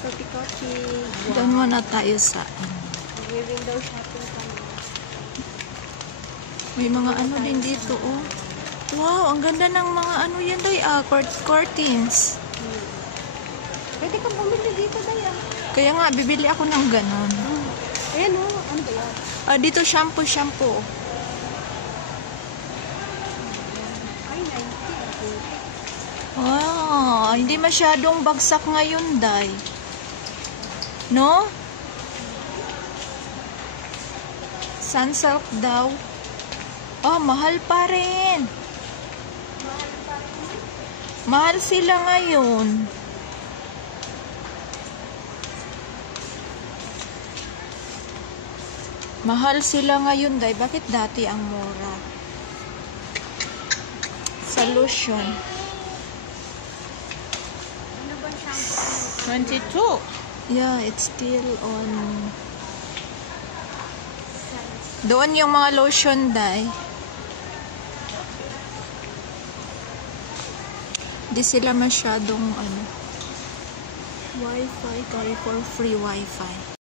Kopi-kopi. Wow. Doon muna tayo sa Window shopping kami. may mga ano din dito, oh. Wow, ang ganda ng mga ano yan, day, curtains. Pwede kang bumili dito, Daya. Kaya nga, bibili ako ng ganon. Ayan, oh. Ano ba yan? Dito, shampoo. Ay, 90. Wow, hindi masyadong bagsak ngayon, day. No? Sunsilk daw. Oh, mahal pa rin. Mahal sila ngayon. Mahal sila ngayon, day. Bakit dati ang mura? Solution. Ano ba shampoo? 22. Yeah, it's still on. Doon yung mga lotion, day. Di sila masyadong ano. Wi-Fi, carry for free Wi-Fi.